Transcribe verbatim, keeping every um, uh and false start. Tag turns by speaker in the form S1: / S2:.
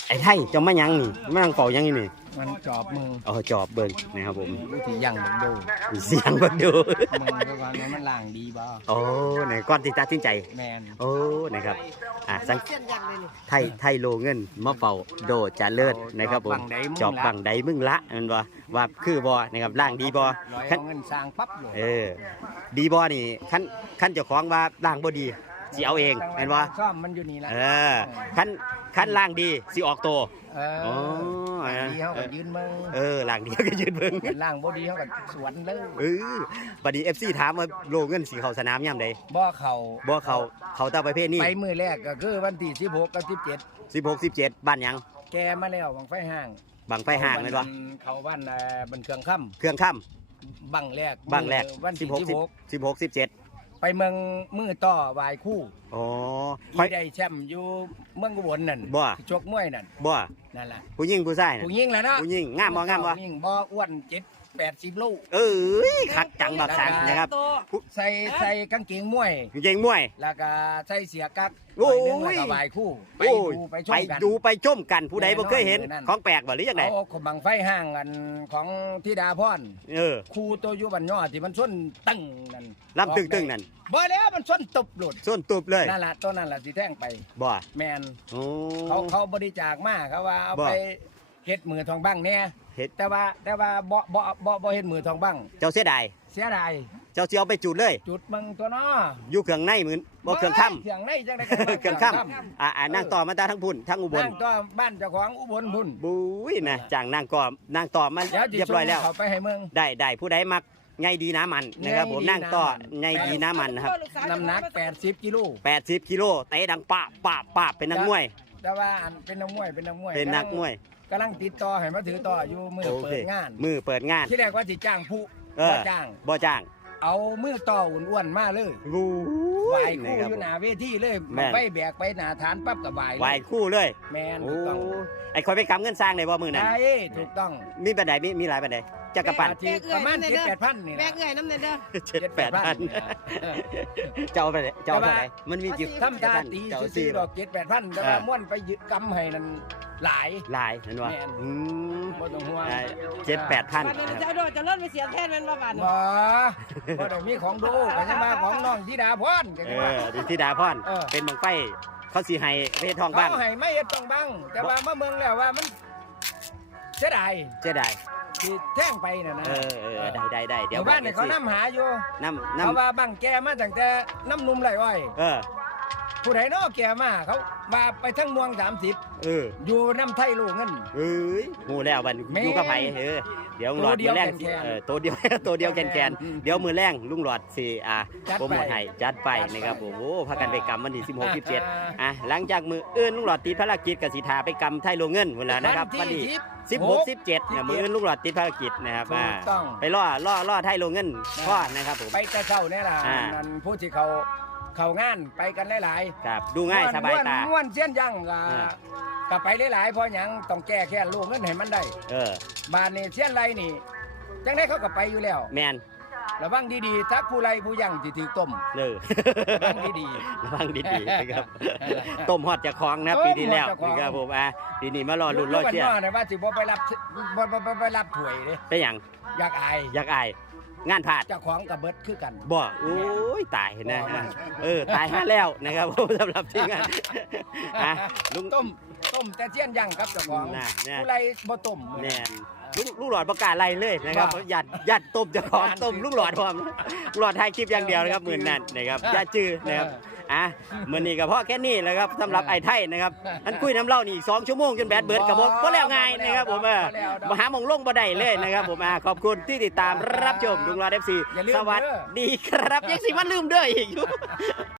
S1: ไอ้ไทยจะมายังนี่มานั่งเป่ายังนี่
S2: มันจอบมึง
S1: เอาจอบเบิ่งนะครับผม
S2: วิธียังบักดู
S1: เสียงเบิ่งดู
S2: มึงก็ว่าเนี่ยมันล่างดีบ่
S1: โอ้ไหนก่อนที่ตัดสินใจ
S2: แมน
S1: โอ้นะครับอ่ะสังไทยไทยโลเงินมาเป่าโดจะเลิศนะครับผมจอบบังใดมึงละนั่นบ่ว่าคือบ่นะครับล่างดีบ่
S2: ร้อย
S1: คัน
S2: เอาเงินสร้างปั๊บเลย
S1: เออดีบ่นี่คันคันเจ้าของว่าล่างบ่ดีสิเอาเองเห็นบ่
S2: ซ่อมมันอยู่นี่ละ
S1: เออคันคันล่างดีสิออกตัว
S2: เออ
S1: อ๋อ
S2: ล่างดีเขาก็ยืนมึง
S1: เออล่างดีก็ยืนเบิ่ง
S2: ล่างบ่ดีเขาก็สวนเลย
S1: เออบัดนี้ เอฟ ซี ถามว่าโลเงินสิเข้าสนามยามใด
S2: บ่เขา
S1: บ่เข้าเข้าแต่ประเภทนี้
S2: ไปมือแรกก็คือวันที่สิบหกกับสิบเจ็ด
S1: สิบหก สิบเจ็ดบ้านหยัง
S2: แกมาแล้วบังไฟห้าง
S1: บังไฟห่างแม่นบ่
S2: เขาบ้านเอ่อบันเครื่องค่
S1: เครื่องค่ำ
S2: ำบังแรก
S1: บังแรก
S2: วัน
S1: สิ
S2: ที่
S1: บหก
S2: สิบหก
S1: สิบหก สิบเจ็ด
S2: ไปเมืองมือต่อวายคู่
S1: อ๋อ
S2: อี
S1: ค่อย
S2: ได้แชมป์อยู่เมืองกุบลนั่น
S1: บ่
S2: ที่ชกมวยนั่น
S1: บ่
S2: นั่นแหละ
S1: ผู้หญิงผู้ชายน่ะ
S2: ผู้หญิงแหล้วเนาะ
S1: ผู้หญิงงามบ่งามบ่
S2: ผู้หญิงบ่อ้วนเจ็ดแปดสิบลูก
S1: เอ้ยคักจังบักสังนะครับ
S2: ใส่ใส่กางเกงมวย
S1: เก่งมวย
S2: แล้วก็ใส่เสียกั๊ก
S1: โอ้ย
S2: หน่อยหนึงแล้วก็วายคู่ ไป
S1: โอ้ย
S2: ดูไปช
S1: ไป
S2: มกัน
S1: ดูไปชมกันผู้ใดบ่เคยเห็น
S2: แน่นอน
S1: ของแปลกบ่หรือจังได
S2: เอาขบังไฟห้างกันของธิดาพร
S1: เออ
S2: ครูตัวอยู่บันย่อที่มันส้นตึงนั่น
S1: ลำตึงๆนั่น
S2: บ่แล้วมันส้นตบหลุด
S1: ส้นตุบเลย
S2: นั่นแหละตัวนั่นแหละสิแท่งไป
S1: บ่
S2: แมน
S1: โอ้
S2: เขาเขาบริจาคมาเขาว่าเอา
S1: บ่
S2: ไปเฮ็ดมือทองบ้างเนี่ย
S1: เฮ็ด
S2: แต่ว่าแต่ว่าบ่บ่บ่บ่เฮ็ดมือทองบ้าง
S1: เจ้าเสียดาย
S2: เสียดาย
S1: เจ้าสิเอาไปจุดเลย
S2: จุดมึงตัวน้อ
S1: อยู่เครื่องในมือบ่เครื่องค่ำ
S2: เครื่องในจังได๋
S1: เครื่องค่ำอ่าอ่านั่งต่อมาตาทั้งพุ่นทั้งอุบล
S2: นั่งตัวบ้านเจ้าของอุบลพุ่น
S1: บุ้ยนะจ้างนางก่อนางต่อมา
S2: เดี๋ยวสิ
S1: เรียบร้อยแล้ว
S2: ส่งเขาไปให้เมือง
S1: ได้ได้ผู้ใดมักไงดีน้ำมันนะครับผม
S2: ไงดี
S1: นั่งต่อ
S2: น้ำมัน
S1: ไงดีน้ำมันนะครับ
S2: น้ำหนักแปดสิบกิโล
S1: แปดสิบกิโลเตะดังปะปะปะเป็นนักมวย
S2: แต่ว่าอันเป็นนักมวยเป็นนักมวย
S1: เป็นนักมวย
S2: กำลังติดต่อให้มาถือต่ออยู่มือ
S1: โอ
S2: เปิ
S1: เค
S2: ดงาน
S1: มือเปิดงาน
S2: ที่แรกว่าสิจ้างผู้
S1: เออ
S2: บ่จ้าง
S1: บ่จ้าง
S2: เอามือต่ออ้วนๆมาเลย
S1: บุ้
S2: ไหวย
S1: นะ
S2: คู่
S1: ครับ
S2: อยู่หน้าเวทีเลย
S1: แม่น
S2: ไปแบกไปหน้าฐานปั๊บกับไหว
S1: ไหวคู่เลย
S2: แมน
S1: โอ้
S2: ถูกต้อง
S1: ไอ้คอยไปกำเงินสร้างในบ่มือนั้น
S2: ได้ถูกต้อง
S1: มีปันไดมีมีหลายปันไดจักรปัน
S2: อาทิตย์ประมาณเจ็ดแปดพันนี่
S3: แบ
S2: แหละ
S3: กเอื่อยน้ำเนยเด้อ
S1: เจ็ดแปดพันเจ้าไปไหนเจ้าไปไหนมันมีจิบ
S2: ทำตาตี
S1: เจ้า
S2: ซื้
S1: สี่
S2: อๆด
S1: บ่
S2: อกเจ็ดแปดพันแต่ว่าม้วนไปยึดกำให้นั่นหลาย
S1: หลายเห็นบ่
S2: แม่น
S1: อืม
S2: บ่ต้องห่วง
S1: ได้เจ็ดแปดพัน
S3: วันนั้นจะเอาโดดจะเลื่อนไปเสียแทนแมันว่าบาน
S2: บ่บ่ได้มีของดูก็ยังมาของน้องธิดาพรก็
S1: เอ
S2: ยังว่า
S1: อดิที่ดาพร
S2: เออ
S1: เป็นบังไฟเขาสีให้เพชรทองบ้าง
S2: เขาให้ไม่เฮ็ดต้องบังแต่ว่ามาเมืองแล้วว่ามันเสียดาย
S1: เจ๊ได้
S2: ที่แท่งไปน่ะนะ
S1: เออเออได้ได้ได้เดี๋ยว
S2: หมู่บ้านเนี่ยเขา
S1: สิ
S2: นํหาอยู่
S1: น้ำ
S2: เขา
S1: น้ำ
S2: ว่าบังแกมาตั้งแต่น้ำนุ่มไหลอ้อย
S1: เออ
S2: ผู้ใดเนาะแกมาเขามาไปทั้งเมืองสามสิบ
S1: เออ
S2: อยู่น้ำไทยลูกเงิน
S1: เอ้ยหูแล้วบัน
S2: แม่
S1: อยู่กับไผเออเดี๋ยวลุงหลอด
S2: ตัวเดี
S1: มื
S2: ยว
S1: อแรง
S2: แคนๆ
S1: เออตัวเดียว ตัวเดียวแกนแกน
S2: อืม
S1: เดี๋ยวมือแรงลุงหลอดสิอ่า
S2: จัดไป
S1: โปรโมทให้จัดไป
S2: จัดไป
S1: นะครับผมโอ้พากันไปกำวันที่สิบหก สิบเจ็ด
S2: อ่า
S1: อ่ะหลังจากมืออื่นลุงหลอดติดภารกิจกับสีทาไปกำไทยโลเงินเวลานะครับวันที่สิบหก สิบเจ็ดเนี่ยมืออื่นลุงหลอดติดภารกิจนะครับ
S2: ถู
S1: อ่าก
S2: ต้อง
S1: ไปล่อล่อล่อไทยโลเงินพ่อนะครับผม
S2: ไปแต่เช้าเนี่ยล่ะ
S1: อ่า
S2: นั่นผู้ที่เขาเขางานไปกันหลาย
S1: ครับดู
S2: ๆ
S1: ง่ายสบายตา
S2: ม่วนม่วนเสี้ยนยังก็
S1: อ่า
S2: ก็ไปหลายๆเพราะหยังต้องแก้แค้นลูกเงินให้มันได้
S1: เออ
S2: บ้านนี่เสี้ยนไรนี่จังได้เขาก็ไปอยู่แล้ว
S1: แมน
S2: ระวังดีๆทักผู้ไรผู้ยังที่ถือต้ม
S1: เลย
S2: ระวังดี
S1: ระวังดีๆนะครับ ต้มฮอดจากคลองนะ
S2: ต้ม
S1: ปีที่แล้ว
S2: ฮอดจากคลอง
S1: นี่ครับผมอ่ะปีนี้มารอ
S2: ๆ
S1: ลุ้นรอเชียร์
S2: ลูกบ้านนอกเนี่ยว่าสิบ่ไปรับบ่บ่บ่ไปรับถ้วยเด้
S1: เป็นอย่าง
S2: อยากอาย
S1: อยากอายงานผาด
S2: เจ้าของกับเบิดคือกัน
S1: บ่โอ้ยตายนะ
S2: บ่
S1: เออตายมาแล้วนะครับผมสำหรับทีมงานอ่ะลุง
S2: ต้มต้มแต่เสี้ยนยังครับเจ้าของ
S1: น่ะเนี่ย
S2: ผู้ไรบ่ต้ม
S1: แน่นลุงลุงหลอดประกาศไล่เลยนะครับ
S2: ว่า
S1: ยัดยัดต้มเจะของต้มลุงหลอดพร้อมลุงหลอดถ่ายคลิปอย่างเดียวนะครับหมื่นนั่นนะครับยัดจื้อนะครับอ่ะมื้อนี้ก็พอแค่นี้แหละครับสำหรับไอ้ไทยนะครับอันคุยน้ำเล่านี่อีกสองชั่วโมงจนแบตเบิดกับบ่บ่แล้วง่ายนะครับผมเออ มาหาหมองลงบ่ได้เลยนะครับผมอ่าขอบคุณที่ติดตามรับชมลุงหลอด เอฟ ซี
S2: อย่าลืม
S1: สวัส
S2: เด้อ
S1: ดีครับยังสิมาลืมเด้ออีก